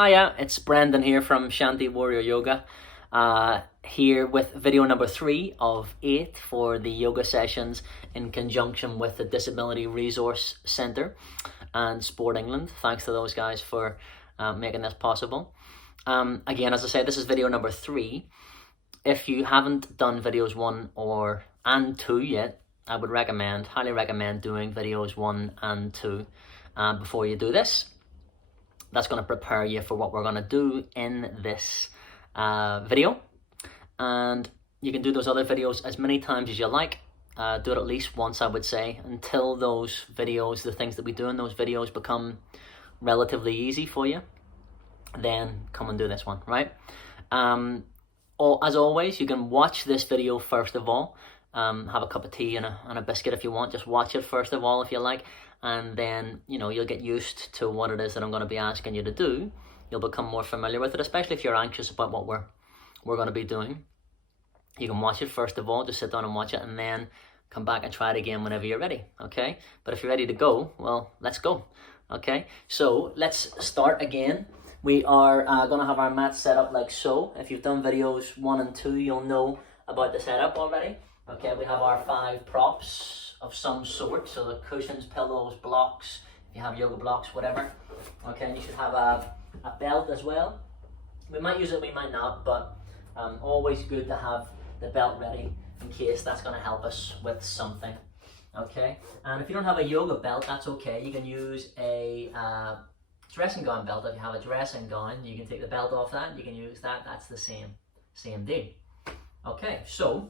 Hiya, it's Brendan here from Shanti Warrior Yoga. Here with video number 3 of 8 for the yoga sessions in conjunction with the Disability Resource Centre and Sport England. Thanks to those guys for making this possible. Again, as I say, this is video number 3. If you haven't done videos 1 and 2 yet, I would highly recommend doing videos 1 and 2 before you do this. That's going to prepare you for what we're going to do in this video. And you can do those other videos as many times as you like. Do it at least once, I would say, until those videos, the things that we do in those videos become relatively easy for you. Then come and do this one, right? As always, you can watch this video first of all. Have a cup of tea and a biscuit if you want. Just watch it first of all if you like. And then, you'll get used to what it is that I'm going to be asking you to do. You'll become more familiar with it, especially if you're anxious about what we're going to be doing. You can watch it first of all, just sit down and watch it, and then come back and try it again whenever you're ready, okay? But if you're ready to go, well, let's go, okay? So let's start again. We are going to have our mat set up like so. If you've done videos 1 and 2, you'll know about the setup already. Okay, we have our 5 props of some sort, so the cushions, pillows, blocks, if you have yoga blocks, whatever. Okay, and you should have a belt as well. We might use it, we might not, but always good to have the belt ready in case that's going to help us with something. Okay, and if you don't have a yoga belt, that's okay. You can use a dressing gown belt. If you have a dressing gown, you can take the belt off that, you can use that. That's the same deal. Okay, so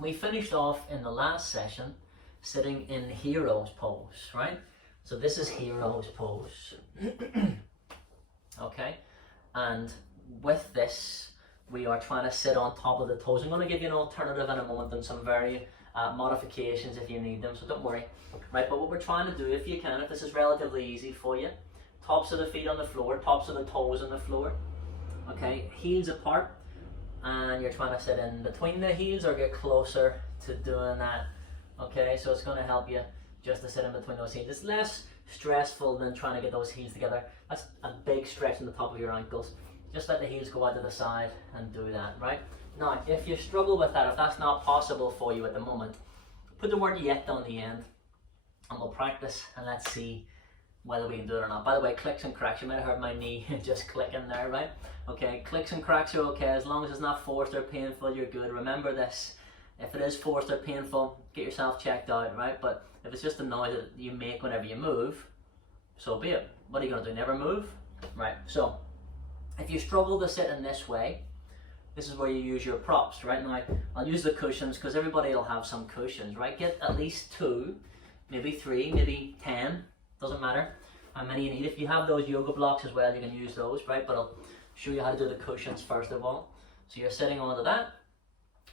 we finished off in the last session sitting in hero's pose, right? So this is hero's pose. Okay, and with this we are trying to sit on top of the toes. I'm going to give you an alternative in a moment and some very modifications if you need them, so don't worry, right? But what we're trying to do, if you can, if this is relatively easy for you, tops of the feet on the floor, tops of the toes on the floor, okay, heels apart, and you're trying to sit in between the heels or get closer to doing that. Okay, so it's going to help you just to sit in between those heels. It's less stressful than trying to get those heels together. That's a big stretch in the top of your ankles. Just let the heels go out to the side and do that, right? Now, if you struggle with that, if that's not possible for you at the moment, put the word yet on the end and we'll practice and let's see whether we can do it or not. By the way, clicks and cracks, you might have heard my knee just clicking there, right? Okay, clicks and cracks are okay, as long as it's not forced or painful, you're good. Remember this, if it is forced or painful, get yourself checked out, right? But if it's just a noise that you make whenever you move, so be it. What are you going to do, never move? Right, so if you struggle to sit in this way, this is where you use your props, right? Now, I'll use the cushions because everybody will have some cushions, right? Get at least 2, maybe 3, maybe 10, doesn't matter how many you need. If you have those yoga blocks as well, you can use those, right? But I'll show you how to do the cushions first of all. So you're sitting onto that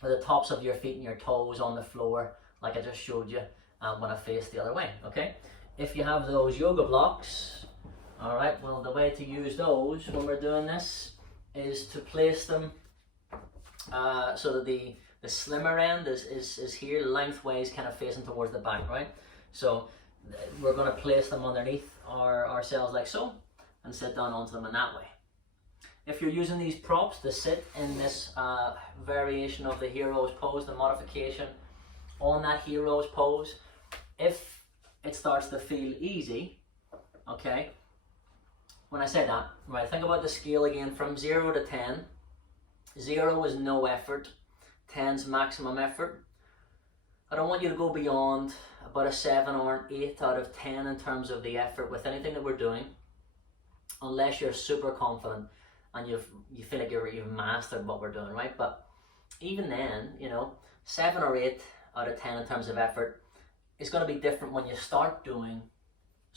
with the tops of your feet and your toes on the floor, like I just showed you when I faced the other way, okay? If you have those yoga blocks, all right, well, the way to use those when we're doing this is to place them so that the slimmer end is here, lengthways, kind of facing towards the back, right? So we're going to place them underneath ourselves like so and sit down onto them in that way. If you're using these props to sit in this variation of the hero's pose, the modification on that hero's pose, if it starts to feel easy, okay, when I say that, right, think about the scale again from 0 to 10. 0 is no effort, 10 is maximum effort. I don't want you to go beyond about a 7 or an 8 out of 10 in terms of the effort with anything that we're doing, unless you're super confident and you feel like you've mastered what we're doing, right? But even then, 7 or 8 out of 10 in terms of effort is going to be different when you start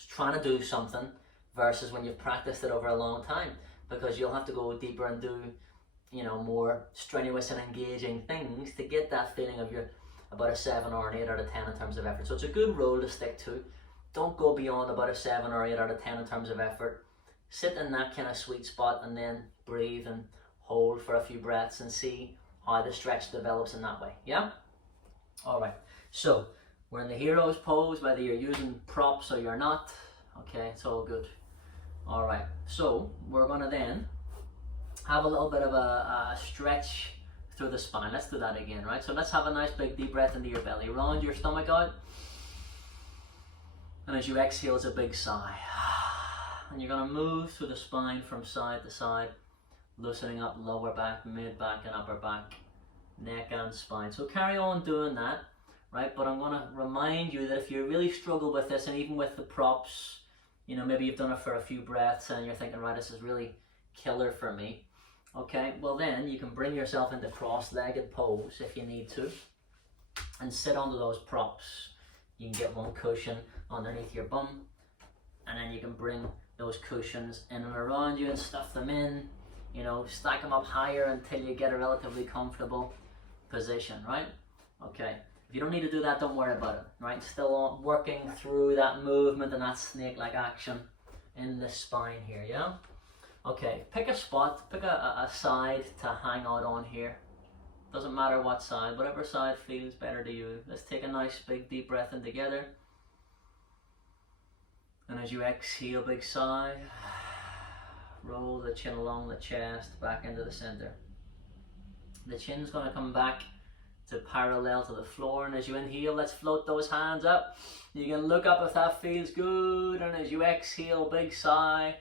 trying to do something versus when you've practiced it over a long time, because you'll have to go deeper and do, more strenuous and engaging things to get that feeling of about a 7 or an 8 out of 10 in terms of effort. So it's a good rule to stick to. Don't go beyond about a 7 or 8 out of 10 in terms of effort. Sit in that kind of sweet spot and then breathe and hold for a few breaths and see how the stretch develops in that way, yeah? All right, so we're in the hero's pose, whether you're using props or you're not, okay, it's all good. All right, so we're gonna then have a little bit of a stretch through the spine. Let's do that again, right? So let's have a nice big deep breath into your belly. Round your stomach out. And as you exhale, it's a big sigh. And you're gonna move through the spine from side to side, loosening up lower back, mid back, and upper back, neck and spine. So carry on doing that, right? But I'm gonna remind you that if you really struggle with this, and even with the props, you know, maybe you've done it for a few breaths and you're thinking, right, this is really killer for me. Okay, well then you can bring yourself into cross-legged pose if you need to, and sit onto those props. You can get one cushion underneath your bum, and then you can bring those cushions in and around you and stuff them in, you know, stack them up higher until you get a relatively comfortable position, right? Okay, if you don't need to do that, don't worry about it, right? Still working through that movement and that snake-like action in the spine here, yeah? Okay, pick a spot, pick a side to hang out on here. Doesn't matter what side, whatever side feels better to you. Let's take a nice big deep breath in together. And as you exhale, big sigh. Roll the chin along the chest, back into the center. The chin's gonna come back to parallel to the floor, and as you inhale, let's float those hands up. You can look up if that feels good, and as you exhale, big sigh.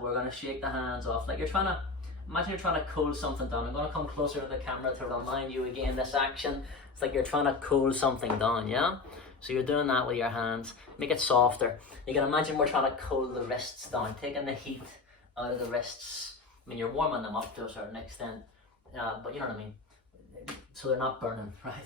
We're gonna shake the hands off like you're trying to, imagine you're trying to cool something down. I'm gonna come closer to the camera to remind you again, this action, it's like you're trying to cool something down, yeah? So you're doing that with your hands, make it softer. You can imagine we're trying to cool the wrists down, taking the heat out of the wrists. I mean, you're warming them up to a certain extent, but you know what I mean? So they're not burning, right?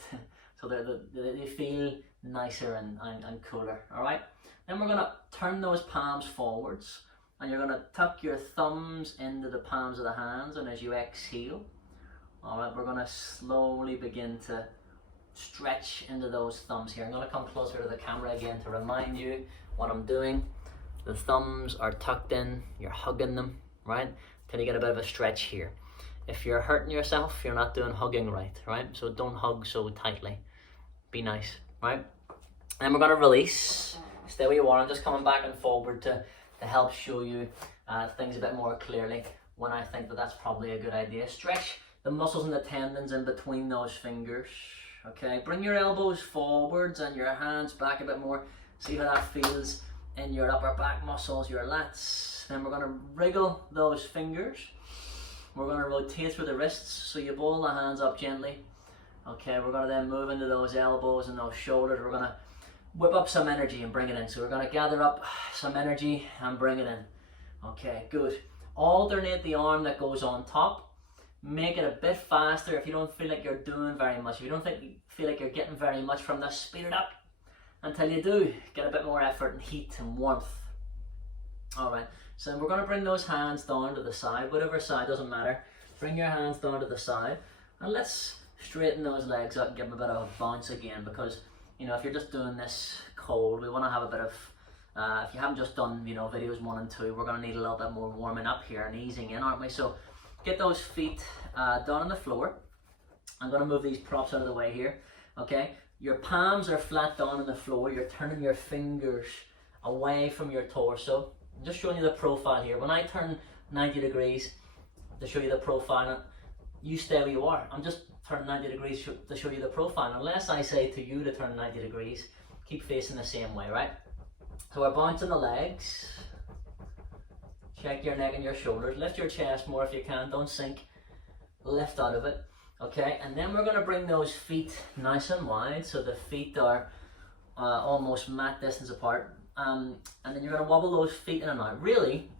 So they feel nicer and cooler, all right? Then we're gonna turn those palms forwards, and you're gonna tuck your thumbs into the palms of the hands, and as you exhale, all right, we're gonna slowly begin to stretch into those thumbs here. I'm gonna come closer to the camera again to remind you what I'm doing. The thumbs are tucked in, you're hugging them, right? Till you get a bit of a stretch here. If you're hurting yourself, you're not doing hugging right? So don't hug so tightly. Be nice, right? And we're gonna release. Stay where you are. I'm just coming back and forward to help show you things a bit more clearly when I think that that's probably a good idea. Stretch the muscles and the tendons in between those fingers. Okay, bring your elbows forwards and your hands back a bit more. See how that feels in your upper back muscles, your lats. Then we're gonna wriggle those fingers. We're gonna rotate through the wrists, so you ball the hands up gently. Okay, we're gonna then move into those elbows and those shoulders. We're gonna whip up some energy and bring it in. So we're gonna gather up some energy and bring it in. Okay, good. Alternate the arm that goes on top. Make it a bit faster if you don't feel like you're doing very much. If you don't feel like you're getting very much from this, speed it up until you do get a bit more effort and heat and warmth. All right, so we're gonna bring those hands down to the side, whatever side, doesn't matter. Bring your hands down to the side, and let's straighten those legs up and give them a bit of a bounce again, because you know, if you're just doing this cold, we want to have a bit of, if you haven't just done, you know, videos 1 and 2, we're going to need a little bit more warming up here and easing in, aren't we? So get those feet down on the floor. I'm going to move these props out of the way here, okay? Your palms are flat down on the floor. You're turning your fingers away from your torso. I'm just showing you the profile here. When I turn 90 degrees to show you the profile, you stay where you are. I'm just turn 90 degrees to show you the profile. Unless I say to you to turn 90 degrees, keep facing the same way, right? So we're bouncing the legs. Check your neck and your shoulders. Lift your chest more if you can. Don't sink. Lift out of it. Okay, and then we're going to bring those feet nice and wide, so the feet are almost mat distance apart. And then you're going to wobble those feet in and out. Really,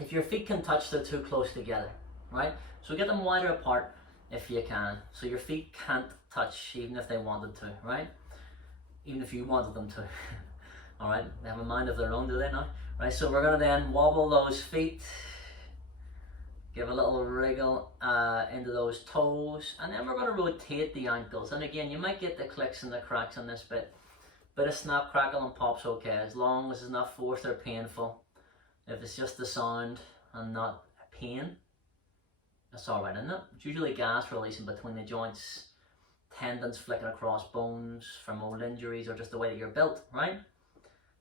if your feet can touch, they're too close together, right? So get them wider apart if you can, so your feet can't touch even if they wanted to, right? Even if you wanted them to. All right, they have a mind of their own, do they now? Right, so we're gonna then wobble those feet, give a little wriggle into those toes, and then we're gonna rotate the ankles. And again, you might get the clicks and the cracks on this bit of snap, crackle, and pop's okay, as long as it's not forced or painful. If it's just the sound and not pain, that's all right, isn't it? It's usually gas releasing between the joints, tendons flicking across bones from old injuries or just the way that you're built, right?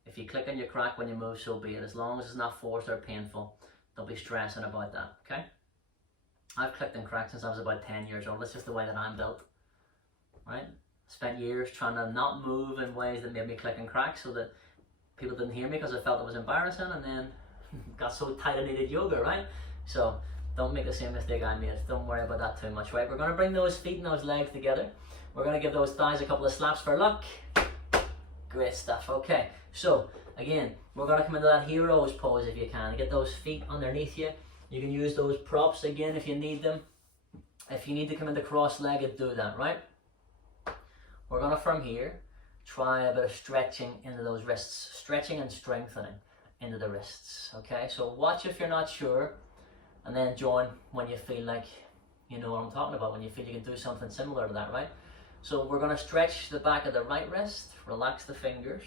If you click and you crack when you move, so be it. As long as it's not forced or painful, don't be stressing about that, okay? I've clicked and cracked since I was about 10 years old. That's just the way that I'm built, right? Spent years trying to not move in ways that made me click and crack so that people didn't hear me because I felt it was embarrassing, and then got so tight I needed yoga, right? So don't make the same mistake I made. Don't worry about that too much, right? We're going to bring those feet and those legs together. We're going to give those thighs a couple of slaps for luck. Great stuff. Okay, so again, we're going to come into that hero's pose if you can. Get those feet underneath you. You can use those props again if you need them. If you need to come into cross-legged, do that, right? We're going to, from here, try a bit of stretching into those wrists. Stretching and strengthening into the wrists, okay? So watch if you're not sure, and then join when you feel like you know what I'm talking about, when you feel you can do something similar to that, right? So we're going to stretch the back of the right wrist, relax the fingers,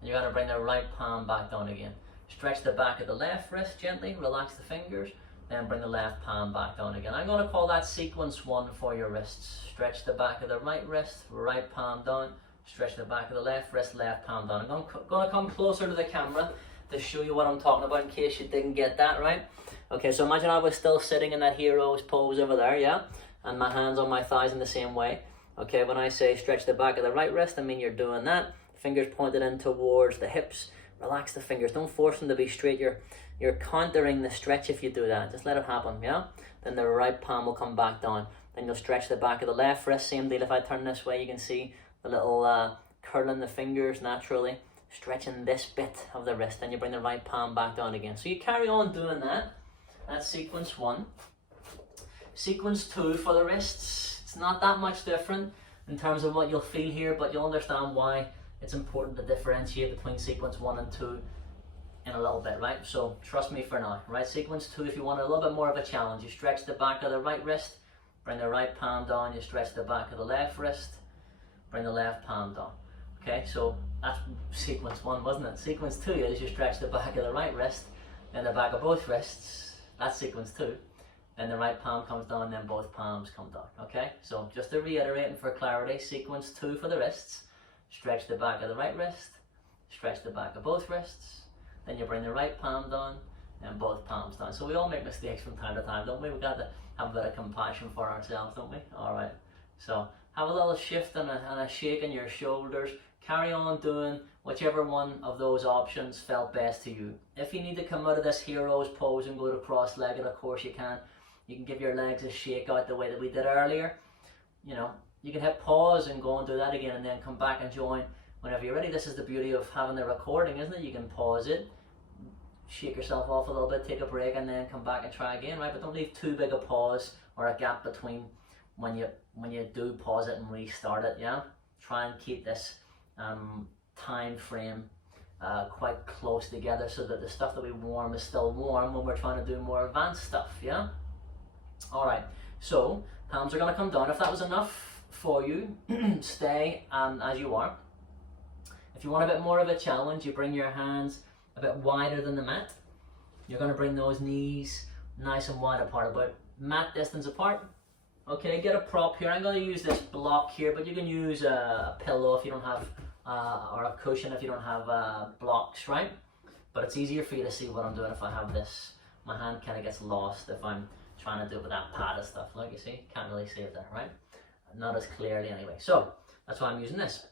and you're going to bring the right palm back down again. Stretch the back of the left wrist gently, relax the fingers, then bring the left palm back down again. I'm going to call that sequence 1 for your wrists. Stretch the back of the right wrist, right palm down, stretch the back of the left wrist, left palm down. I'm going to come closer to the camera to show you what I'm talking about in case you didn't get that, right? Okay, so imagine I was still sitting in that hero's pose over there, yeah? And my hands on my thighs in the same way. Okay, when I say stretch the back of the right wrist, I mean you're doing that. Fingers pointed in towards the hips. Relax the fingers. Don't force them to be straight. You're countering the stretch if you do that. Just let it happen, yeah? Then the right palm will come back down. Then you'll stretch the back of the left wrist. Same deal. If I turn this way, you can see the little curling the fingers naturally. Stretching this bit of the wrist. Then you bring the right palm back down again. So you carry on doing that. That's sequence 1. Sequence 2 for the wrists. It's not that much different in terms of what you'll feel here, but you'll understand why it's important to differentiate between sequence 1 and 2 in a little bit, right? So trust me for now, right? Sequence 2, if you want a little bit more of a challenge, you stretch the back of the right wrist, bring the right palm down, you stretch the back of the left wrist, bring the left palm down. Okay, so that's sequence 1, wasn't it? Sequence 2 is you stretch the back of the right wrist, then the back of both wrists. That's sequence 2. Then the right palm comes down, then both palms come down. Okay, so just to reiterate and for clarity, sequence 2 for the wrists. Stretch the back of the right wrist, stretch the back of both wrists, then you bring the right palm down and both palms down. So we all make mistakes from time to time, don't we? We've got to have a bit of compassion for ourselves, don't we? Alright, so have a little shift and a shake in your shoulders. Carry on doing whichever one of those options felt best to you. If you need to come out of this hero's pose and go to cross-legged, of course you can. You can give your legs a shake out the way that we did earlier. You know, you can hit pause and go and do that again and then come back and join whenever you're ready. This is the beauty of having the recording, isn't it? You can pause it, shake yourself off a little bit, take a break, and then come back and try again, right? But don't leave too big a pause or a gap between when you do pause it and restart it, yeah? Try and keep this time frame quite close together so that the stuff that we warm is still warm when we're trying to do more advanced stuff, yeah? Alright, so palms are going to come down. If that was enough for you, stay as you are. If you want a bit more of a challenge, you bring your hands a bit wider than the mat. You're going to bring those knees nice and wide apart, about mat distance apart. Okay, get a prop here. I'm going to use this block here, but you can use a pillow if you don't have, or a cushion if you don't have blocks, right? But it's easier for you to see what I'm doing if I have this. My hand kind of gets lost if I'm trying to do it with that padded stuff. Like you see, can't really see it there, right? Not as clearly anyway. So that's why I'm using this.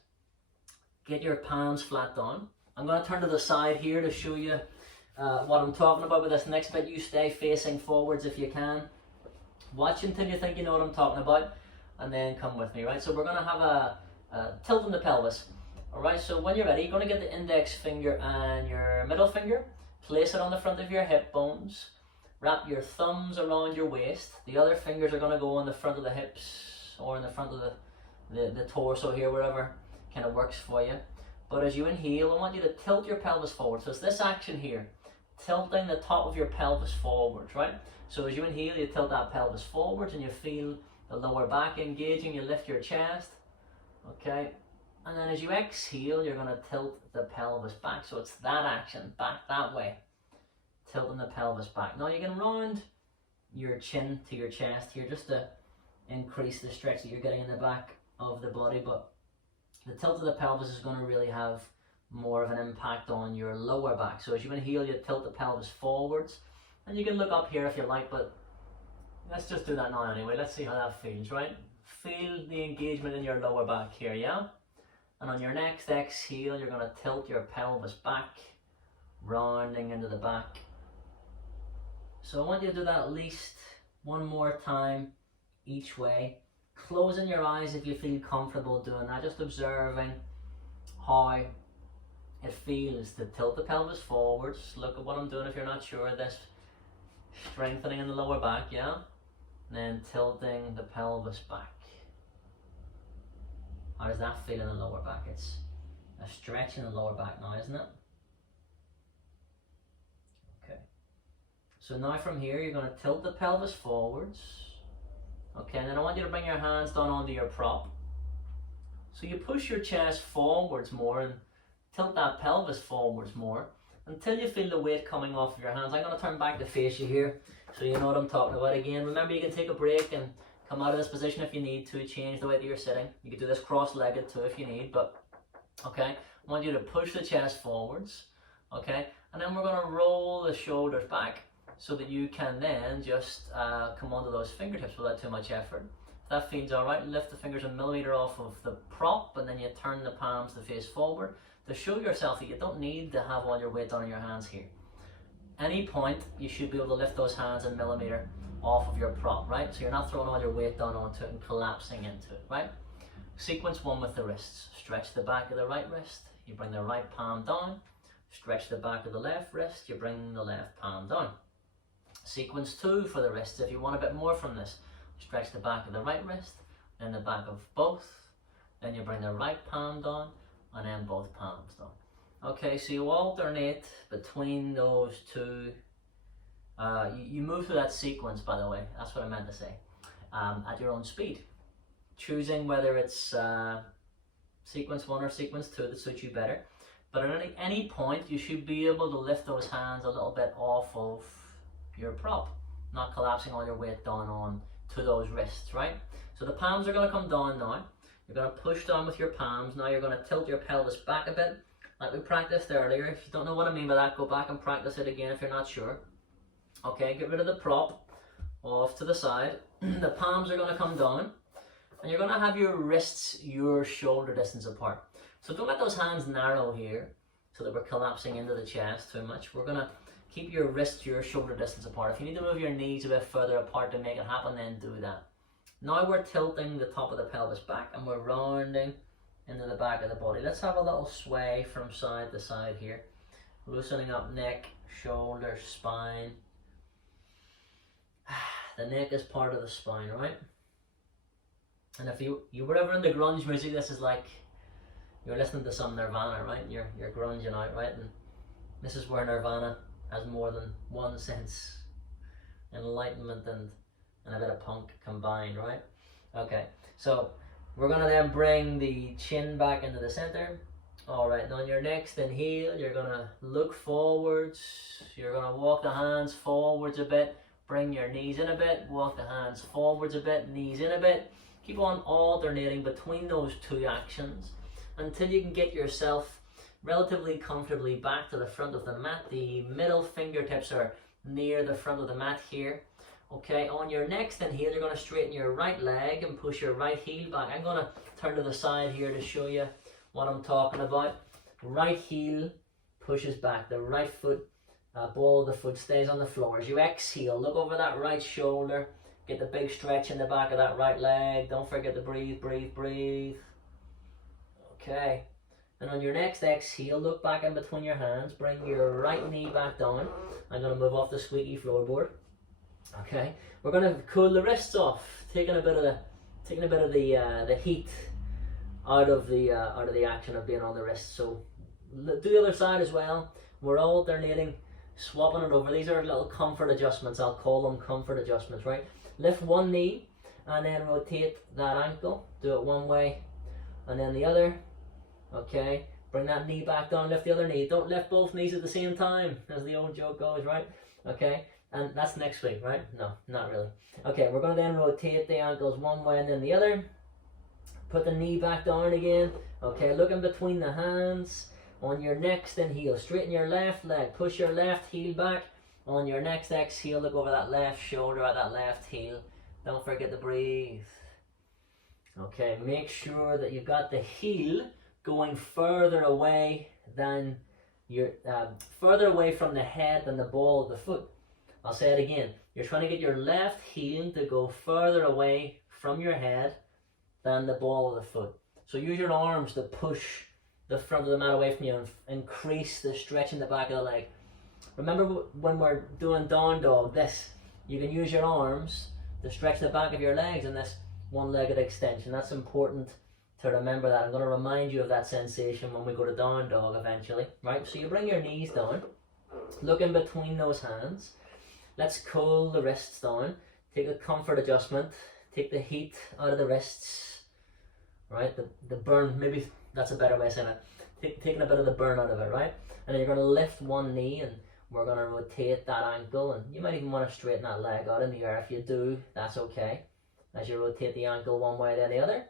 Get your palms flat down. I'm going to turn to the side here to show you what I'm talking about with this next bit. You stay facing forwards if you can. Watch until you think you know what I'm talking about, and then come with me, right? So we're going to have a tilt in the pelvis. Alright, so when you're ready, you're going to get the index finger and your middle finger, place it on the front of your hip bones, wrap your thumbs around your waist. The other fingers are going to go on the front of the hips or in the front of the torso here, wherever kind of works for you. But as you inhale, I want you to tilt your pelvis forward. So it's this action here, tilting the top of your pelvis forwards, right? So as you inhale, you tilt that pelvis forwards and you feel the lower back engaging, you lift your chest, okay? And then as you exhale, you're going to tilt the pelvis back. So it's that action, back that way, tilting the pelvis back. Now you can round your chin to your chest here just to increase the stretch that you're getting in the back of the body, but the tilt of the pelvis is going to really have more of an impact on your lower back. So as you inhale, you tilt the pelvis forwards, and you can look up here if you like, but let's just do that now anyway. Let's see how that feels, right? Feel the engagement in your lower back here, yeah? And on your next exhale, you're going to tilt your pelvis back, rounding into the back. So I want you to do that at least one more time each way. Closing your eyes if you feel comfortable doing that, just observing how it feels to tilt the pelvis forwards. Look at what I'm doing if you're not sure of this. Strengthening in the lower back, yeah? And then tilting the pelvis back. How does that feel in the lower back? It's a stretch in the lower back now, isn't it? Okay. So now from here, you're going to tilt the pelvis forwards. Okay, and then I want you to bring your hands down onto your prop. So you push your chest forwards more and tilt that pelvis forwards more until you feel the weight coming off of your hands. I'm going to turn back to face you here so you know what I'm talking about again. Remember, you can take a break and come out of this position if you need to, change the way that you're sitting. You can do this cross-legged too if you need, but okay, I want you to push the chest forwards, okay, and then we're going to roll the shoulders back so that you can then just come onto those fingertips without too much effort. If that feels alright, lift the fingers a millimeter off of the prop, and then you turn the palms to face forward to show yourself that you don't need to have all your weight on your hands here. Any point, you should be able to lift those hands a millimeter off of your prop, right? So you're not throwing all your weight down onto it and collapsing into it, right? Sequence 1 with the wrists. Stretch the back of the right wrist, you bring the right palm down. Stretch the back of the left wrist, you bring the left palm down. Sequence 2 for the wrists, if you want a bit more from this. Stretch the back of the right wrist, then the back of both, then you bring the right palm down, and then both palms down. Okay, so you alternate between those two. You move through that sequence, by the way, that's what I meant to say, at your own speed. Choosing whether it's sequence 1 or sequence 2 that suits you better. But at any point, you should be able to lift those hands a little bit off of your prop, not collapsing all your weight down on to those wrists, right? So the palms are going to come down now. You're going to push down with your palms. Now you're going to tilt your pelvis back a bit, like we practiced earlier. If you don't know what I mean by that, go back and practice it again if you're not sure. Okay, get rid of the prop, off to the side. The palms are going to come down, and you're going to have your wrists your shoulder distance apart. So don't let those hands narrow here so that we're collapsing into the chest too much. We're going to keep your wrists your shoulder distance apart. If you need to move your knees a bit further apart to make it happen, then do that. Now we're tilting the top of the pelvis back and we're rounding into the back of the body. Let's have a little sway from side to side here. Loosening up neck, shoulders, spine. The neck is part of the spine, right? And if you were ever into grunge music, this is like you're listening to some Nirvana, right? You're grunging out, right? And this is where Nirvana has more than one sense. Enlightenment and a bit of punk combined, right? Okay, so we're gonna then bring the chin back into the center. All right, now on your next inhale, you're gonna look forwards. You're gonna walk the hands forwards a bit, bring your knees in a bit, walk the hands forwards a bit, knees in a bit. Keep on alternating between those two actions until you can get yourself relatively comfortably back to the front of the mat. The middle fingertips are near the front of the mat here. Okay, on your next inhale, you're going to straighten your right leg and push your right heel back. I'm going to turn to the side here to show you what I'm talking about. Right heel pushes back. The right foot, ball of the foot stays on the floor. As you exhale, look over that right shoulder. Get the big stretch in the back of that right leg. Don't forget to breathe, breathe, breathe. Okay. And on your next exhale, look back in between your hands. Bring your right knee back down. I'm going to move off the squeaky floorboard. Okay, we're going to cool the wrists off, taking a bit of the heat out of the action of being on the wrist. So do the other side as well. We're alternating, swapping it over. These are little comfort adjustments. I'll call them comfort adjustments, right? Lift one knee and then rotate that ankle. Do it one way and then the other. Okay, bring that knee back down, lift the other knee. Don't lift both knees at the same time, as the old joke goes, right? Okay, and that's next week, right? No, not really. Okay, we're going to then rotate the ankles one way and then the other. Put the knee back down again. Okay, look in between the hands. On your next inhale, straighten your left leg, push your left heel back. On your next exhale, look over that left shoulder at that left heel. Don't forget to breathe. Okay, make sure that you've got the heel going further away than further away from the head than the ball of the foot. I'll say it again. You're trying to get your left heel to go further away from your head than the ball of the foot. So use your arms to push the front of the mat away from you and increase the stretch in the back of the leg. Remember when we're doing down dog, you can use your arms to stretch the back of your legs in this one-legged extension. That's important to remember that. I'm going to remind you of that sensation when we go to down dog eventually, right? So you bring your knees down, look in between those hands. Let's cool the wrists down. Take a comfort adjustment. Take the heat out of the wrists, right? The burn, maybe that's a better way of saying it. Taking a bit of the burn out of it, right? And then you're going to lift one knee and we're going to rotate that ankle, and you might even want to straighten that leg out in the air. If you do, that's okay. As you rotate the ankle one way then the other.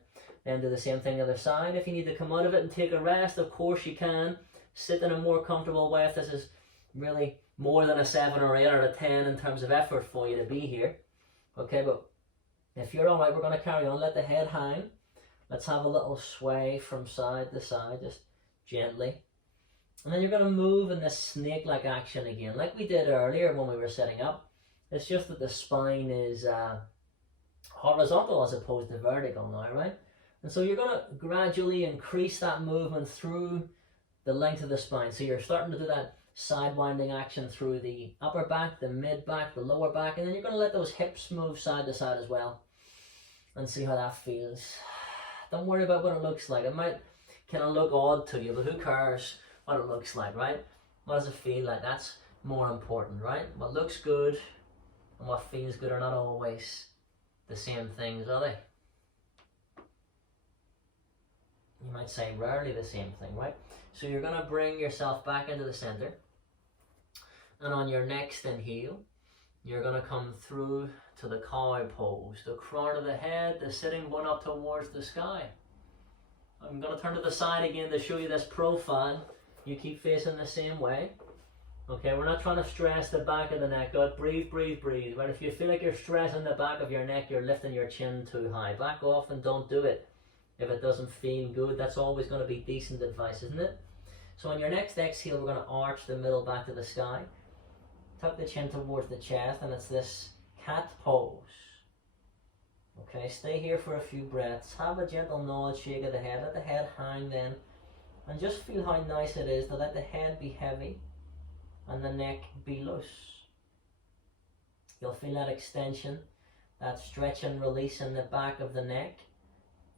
Then do the same thing the other side. If you need to come out of it and take a rest, of course you can. Sit in a more comfortable way if this is really more than a 7 or 8 or a 10 in terms of effort for you to be here. Okay, but if you're alright, we're going to carry on. Let the head hang. Let's have a little sway from side to side, just gently. And then you're going to move in this snake-like action again, like we did earlier when we were setting up. It's just that the spine is horizontal as opposed to vertical now, right? And so you're going to gradually increase that movement through the length of the spine. So you're starting to do that side winding action through the upper back, the mid back, the lower back, and then you're going to let those hips move side to side as well and see how that feels. Don't worry about what it looks like. It might kind of look odd to you, but who cares what it looks like, right? What does it feel like? That's more important, right? What looks good and what feels good are not always the same things, are they? You might say rarely the same thing, right? So you're going to bring yourself back into the center, and on your next inhale, you're going to come through to the cow pose. The crown of the head, the sitting bone up towards the sky. I'm going to turn to the side again to show you this profile. You keep facing the same way. Okay, we're not trying to stress the back of the neck out. Breathe, breathe, breathe. But if you feel like you're stressing the back of your neck, you're lifting your chin too high. Back off and don't do it. If it doesn't feel good, that's always going to be decent advice, isn't it? So on your next exhale, we're going to arch the middle back to the sky. Tuck the chin towards the chest, and it's this cat pose. Okay, stay here for a few breaths. Have a gentle nod, shake of the head. Let the head hang then. And just feel how nice it is to let the head be heavy and the neck be loose. You'll feel that extension, that stretch and release in the back of the neck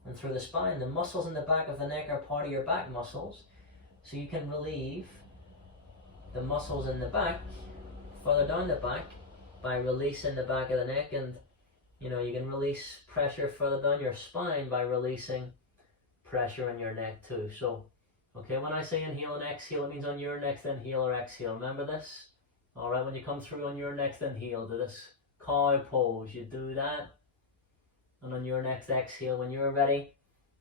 and through the spine. The muscles in the back of the neck are part of your back muscles, so you can relieve the muscles in the back, further down the back, by releasing the back of the neck. And you know, you can release pressure further down your spine by releasing pressure in your neck too. So okay, when I say inhale and exhale, it means on your next inhale or exhale. Remember this? Alright, when you come through on your next inhale to this cow pose, you do that. And on your next exhale, when you're ready,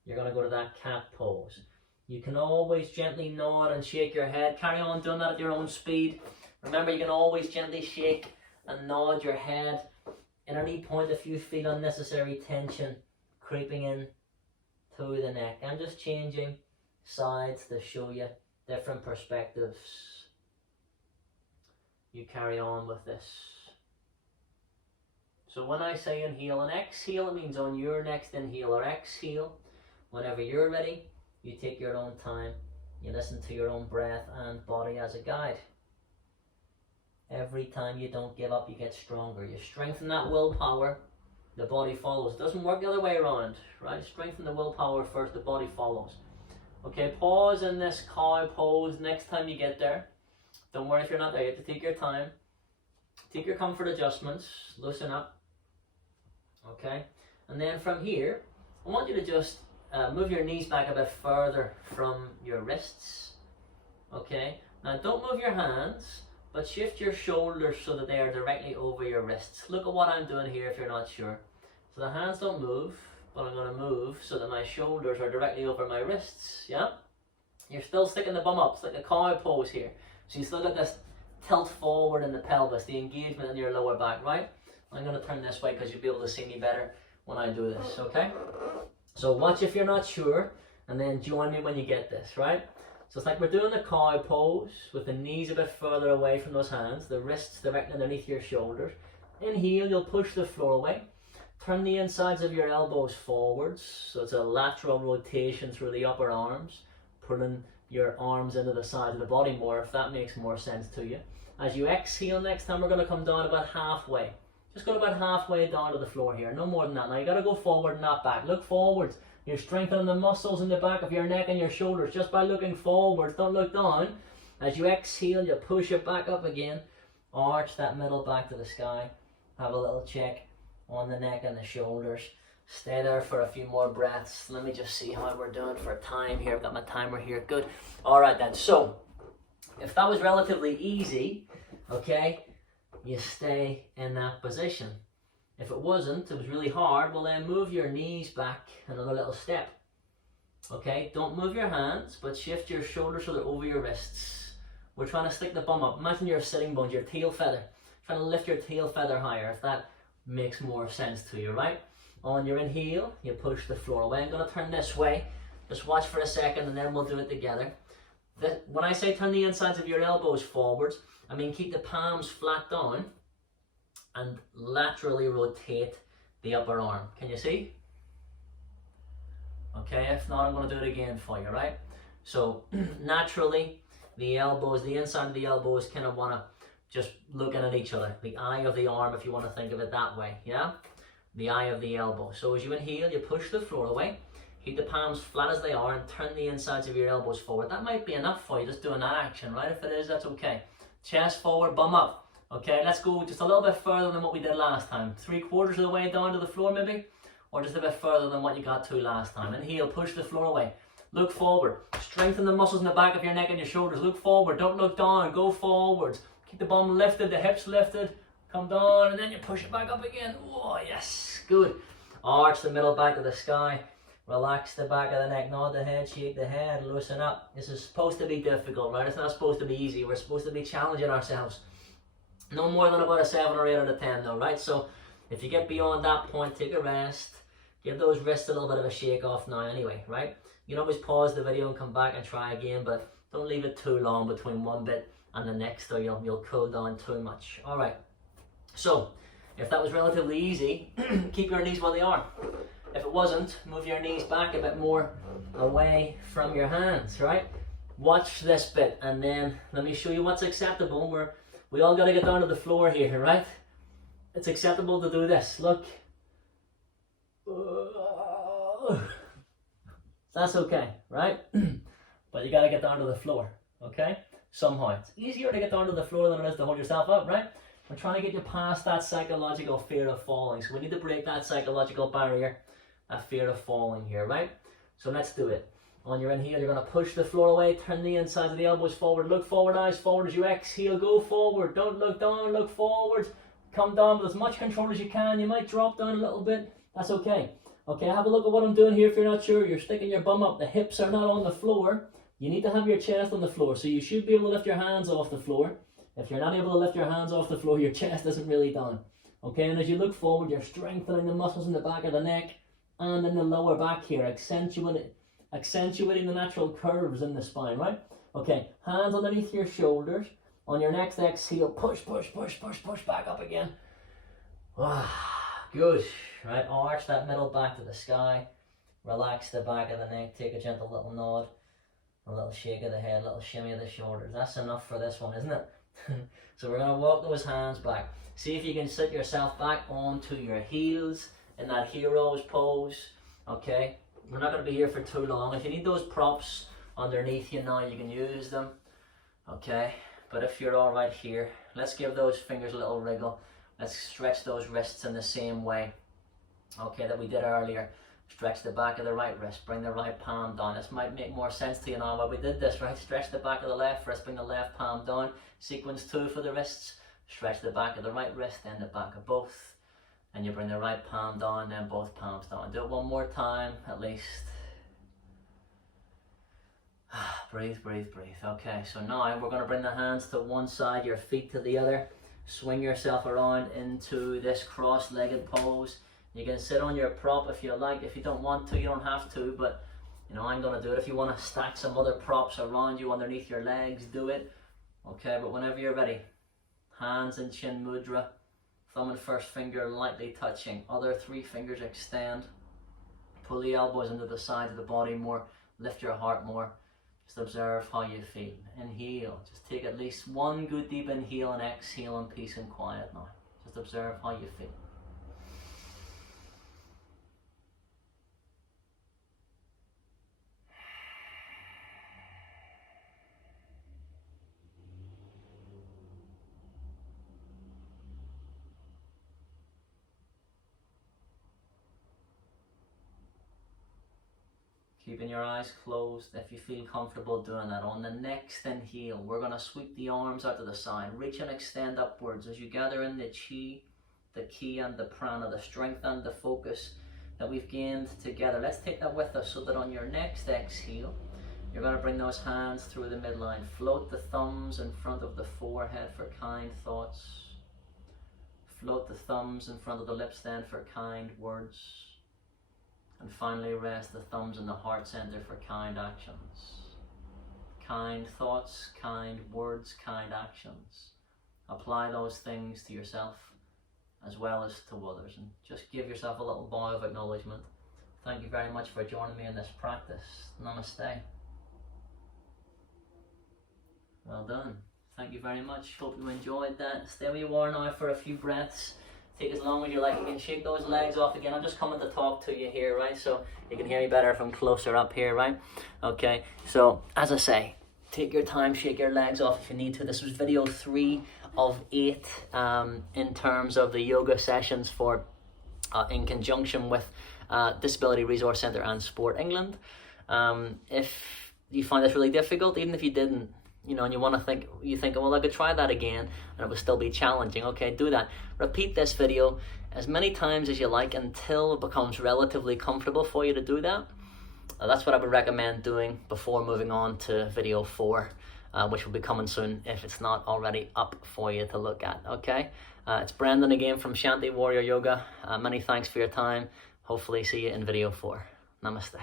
you're going to go to that cat pose. You can always gently nod and shake your head. Carry on doing that at your own speed. Remember, you can always gently shake and nod your head at any point if you feel unnecessary tension creeping in to the neck. I'm just changing sides to show you different perspectives. You carry on with this. So when I say inhale and exhale, it means on your next inhale or exhale, whenever you're ready, you take your own time. You listen to your own breath and body as a guide. Every time you don't give up, you get stronger. You strengthen that willpower, the body follows. It doesn't work the other way around, right? Strengthen the willpower first, the body follows. Okay, pause in this cow pose next time you get there. Don't worry if you're not there. You have to take your time. Take your comfort adjustments. Loosen up. Okay, and then from here, I want you to just move your knees back a bit further from your wrists. Okay, now don't move your hands, but shift your shoulders so that they are directly over your wrists. Look at what I'm doing here if you're not sure. So the hands don't move, but I'm going to move so that my shoulders are directly over my wrists. Yeah? You're still sticking the bum up. It's like a cow pose here. So you still got this tilt forward in the pelvis, the engagement in your lower back, right? I'm going to turn this way because you'll be able to see me better when I do this, okay? So watch if you're not sure, and then join me when you get this, right? So it's like we're doing the cow pose with the knees a bit further away from those hands, the wrists directly underneath your shoulders. Inhale, you'll push the floor away. Turn the insides of your elbows forwards, so it's a lateral rotation through the upper arms, pulling your arms into the sides of the body more, if that makes more sense to you. As you exhale next time, we're going to come down about halfway. Just go about halfway down to the floor here, no more than that. Now you got to go forward, not back. Look forwards. You're strengthening the muscles in the back of your neck and your shoulders just by looking forwards. Don't look down. As you exhale, you push it back up again. Arch that middle back to the sky. Have a little check on the neck and the shoulders. Stay there for a few more breaths. Let me just see how we're doing for time here. I've got my timer here. Good. All right then. So, if that was relatively easy, okay, you stay in that position. If it wasn't, it was really hard, well then move your knees back another little step. Okay, don't move your hands, but shift your shoulders so they're over your wrists. We're trying to stick the bum up. Imagine your sitting bones, your tail feather. Trying to lift your tail feather higher, if that makes more sense to you, right? On your inhale, you push the floor away. I'm going to turn this way. Just watch for a second and then we'll do it together. When I say turn the insides of your elbows forwards, I mean keep the palms flat down and laterally rotate the upper arm. Can you see? Okay, if not, I'm going to do it again for you, right? So naturally, the elbows, the inside of the elbows kind of want to just looking at each other. The eye of the arm, if you want to think of it that way, yeah? The eye of the elbow. So as you inhale, you push the floor away. Keep the palms flat as they are and turn the insides of your elbows forward. That might be enough for you, just doing that action, right? If it is, that's okay. Chest forward, bum up. Okay, let's go just a little bit further than what we did last time. 3/4 of the way down to the floor maybe, or just a bit further than what you got to last time. Inhale, push the floor away. Look forward. Strengthen the muscles in the back of your neck and your shoulders. Look forward, don't look down, go forwards. Keep the bum lifted, the hips lifted. Come down and then you push it back up again. Oh yes, good. Arch the middle back of the sky. Relax the back of the neck, nod the head, shake the head, loosen up. This is supposed to be difficult, right? It's not supposed to be easy. We're supposed to be challenging ourselves. No more than about a 7 or 8 out of 10 though, right? So if you get beyond that point, take a rest. Give those wrists a little bit of a shake off now anyway, right? You can always pause the video and come back and try again, but don't leave it too long between one bit and the next or you'll cool down too much. All right, so if that was relatively easy, keep your knees where they are. If it wasn't, move your knees back a bit more away from your hands, right? Watch this bit and then let me show you what's acceptable. We all got to get down to the floor here, right? It's acceptable to do this. Look. That's okay, right? But you got to get down to the floor, okay? Somehow. It's easier to get down to the floor than it is to hold yourself up, right? We're trying to get you past that psychological fear of falling. So we need to break that psychological barrier, that fear of falling here, right? So let's do it. On your inhale, you're going to push the floor away, turn the insides of the elbows forward, look forward, eyes forward. As you exhale, go forward. Don't look down, look forward. Come down with as much control as you can. You might drop down a little bit. That's okay. Okay, have a look at what I'm doing here if you're not sure. You're sticking your bum up. The hips are not on the floor. You need to have your chest on the floor. So you should be able to lift your hands off the floor. If you're not able to lift your hands off the floor, your chest isn't really down. Okay, and as you look forward, you're strengthening the muscles in the back of the neck and in the lower back here, accentuating the natural curves in the spine, right? Okay, hands underneath your shoulders. On your next exhale, push back up again. Good, right? Arch that middle back to the sky. Relax the back of the neck. Take a gentle little nod. A little shake of the head, a little shimmy of the shoulders. That's enough for this one, isn't it? So we're going to walk those hands back. See if you can sit yourself back onto your heels in that hero's pose. Okay, we're not going to be here for too long. If you need those props underneath you now, you can use them. Okay, but if you're all right here, let's give those fingers a little wriggle. Let's stretch those wrists in the same way, okay, that we did earlier. Stretch the back of the right wrist, bring the right palm down. This might make more sense to you now while we did this, right? Stretch the back of the left wrist, bring the left palm down. Sequence 2 for the wrists. Stretch the back of the right wrist, then the back of both. And you bring the right palm down, then both palms down. Do it one more time, at least. Breathe, breathe, breathe. Okay, so now we're going to bring the hands to one side, your feet to the other. Swing yourself around into this cross-legged pose. You can sit on your prop if you like. If you don't want to, you don't have to, but you know, I'm going to do it. If you want to stack some other props around you underneath your legs, do it. Okay, but whenever you're ready, hands in chin mudra, thumb and first finger lightly touching. Other 3 fingers extend. Pull the elbows into the sides of the body more. Lift your heart more. Just observe how you feel. Inhale. Just take at least one good deep inhale and exhale in peace and quiet now. Just observe how you feel. Keeping your eyes closed if you feel comfortable doing that. On the next inhale, we're going to sweep the arms out to the side. Reach and extend upwards as you gather in the chi, the ki and the prana, the strength and the focus that we've gained together. Let's take that with us so that on your next exhale, you're going to bring those hands through the midline. Float the thumbs in front of the forehead for kind thoughts. Float the thumbs in front of the lips then for kind words. And finally rest the thumbs in the heart center for kind actions. Kind thoughts, kind words, kind actions. Apply those things to yourself as well as to others. And just give yourself a little bow of acknowledgement. Thank you very much for joining me in this practice. Namaste. Well done. Thank you very much. Hope you enjoyed that. Stay where you are now for a few breaths. Take as long as you like. You can shake those legs off again. I'm just coming to talk to you here, right? So you can hear me better if I'm closer up here, right? Okay, so as I say, take your time, shake your legs off if you need to. This was video 3 of 8 in terms of the yoga sessions for in conjunction with Disability Resource Centre and Sport England. If you find this really difficult, even if you didn't, you know, and you think, well, I could try that again and it would still be challenging. Okay, do that. Repeat this video as many times as you like until it becomes relatively comfortable for you to do that. That's what I would recommend doing before moving on to video 4, which will be coming soon if it's not already up for you to look at. Okay, it's Brendan again from Shanti Warrior Yoga. Many thanks for your time. Hopefully see you in video 4. Namaste.